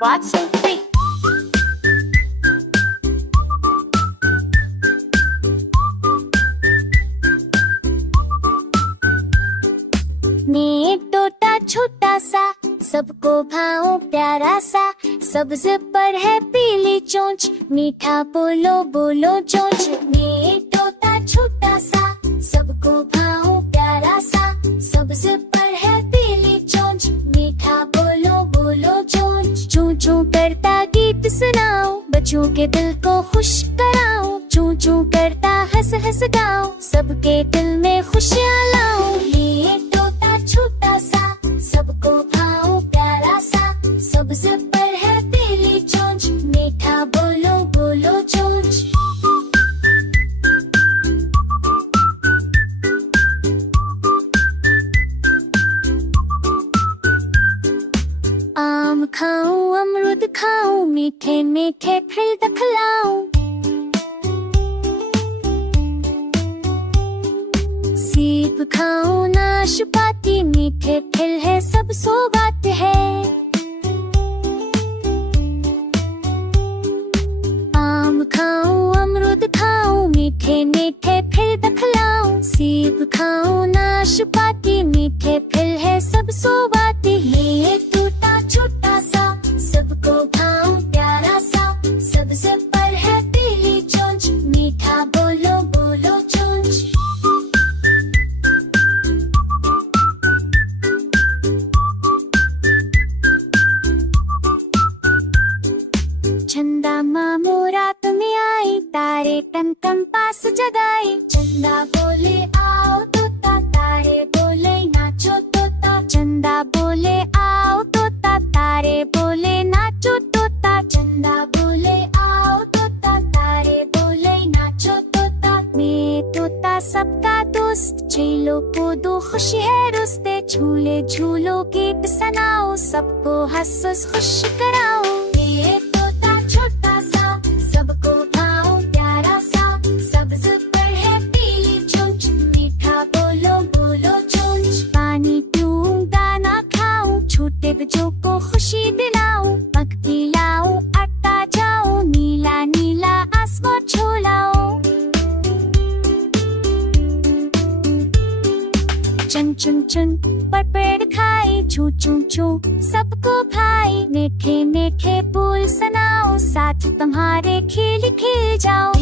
Watch so free. मैं एक तोता छोटा सा, सबको भाऊं प्यारा सा। सब्ज पर है पीली चोंच, मीठा बोलो बोलो चोंच। मैं एक तोता छोटा सा, सबको भाऊं प्यारा सा। सब्ज पर है पीली चोंच, मीठा बोलो बोलो चोंच। चूं चूं करता गीत सुनाऊं, बच्चों के दिल को खुश कराऊं। चूं चूं करता हंस हंस गाऊं, सबके दिल में खुशियाँ लाऊं। ये तोता छोटा सा, सबको भाऊं प्यारा सा। सब्ज पर है पीली चोंच, मीठा बोलो बोलो चोंच। आम खाऊं अमरूद खाऊं, मीठे मीठे फल दखलाऊं। सेब खाऊं नाशपाती, मीठे फल है सब सौगात है। आम खाऊं अमरूद खाऊं, मीठे मीठे फल दखलाऊं। सेब खाऊं नाशपाती, मीठे फल है सब सौगात है। एक तोता छोटा सा, सबको भाऊं प्यारा सा। सब्ज पर है पीली चोंच, मीठा बोलो बोलो चोंच। चंदा मामू रात में आई, तारे टन टन पास जगाई। चंदा बोले आओ तोता, तारे बोले नाचो तोता। चंदा बोले आओ तोता, तारे बोले नाचो तोता। चंदा बोले आओ तोता, तारे बोले नाचो तोता। मैं तोता सबका दोस्त, झीलों को दो खुशी है रुस्ते। झूले झूलो गीत सुनाओ, सबको हंस हंस खुश कराओ। ये तोता छोटा सा, सबको भाऊं प्यारा सा। सब्ज पर है पीली चोंच, मीठा बोलो बोलो चोंच। पानी पीऊं दाना खाऊं, छोटे बच्चों को खुशी दिलाऊं। पग पिलाऊं अट्टा जाऊं, नीला नीला आसमां छूलाऊं। चुन चुन चुन पर पेड़ खाए, चू चू चू सबको भाई। मीठे मीठे बोल सुनाओ, साथ तुम्हारे खेल खेल जाओ।